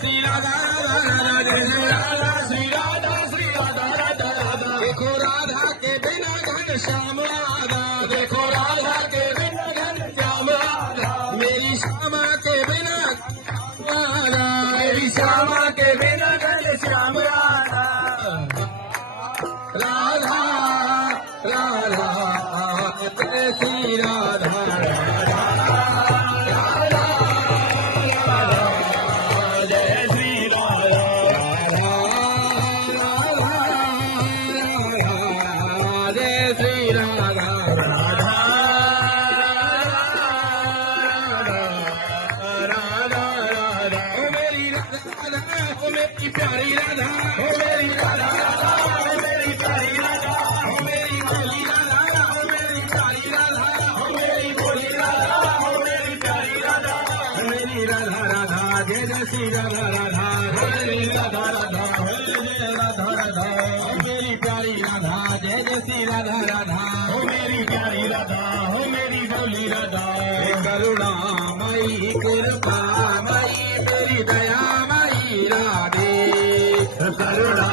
श्री राधा राधा जय जय राधा श्री राधा राधा राधा। देखो राधा के बिना घन श्याम राधा, देखो राधा के बिना घन श्याम राधा, मेरी श्यामा के बिना राधा, मेरी श्यामा के बिना घन श्याम राधा। राधा राधा जय श्री राधा प्यारी राधा, हो मेरी राधा, हो मेरी प्यारी राधा, हो मेरी भोली राधा, हो मेरी प्यारी राधा, हो मेरी भोली राधा, हो मेरी प्यारी राधा, हो मेरी राधा राधा जय जय श्री राधा राधा, हो मेरी राधा राधा, हो जय राधा राधा, हो मेरी प्यारी राधा जय जय श्री राधा राधा, हो मेरी प्यारी राधा, हो मेरी भोली राधा। करुणामयी कृपामयी मेरी दयामयी राधे, करुणा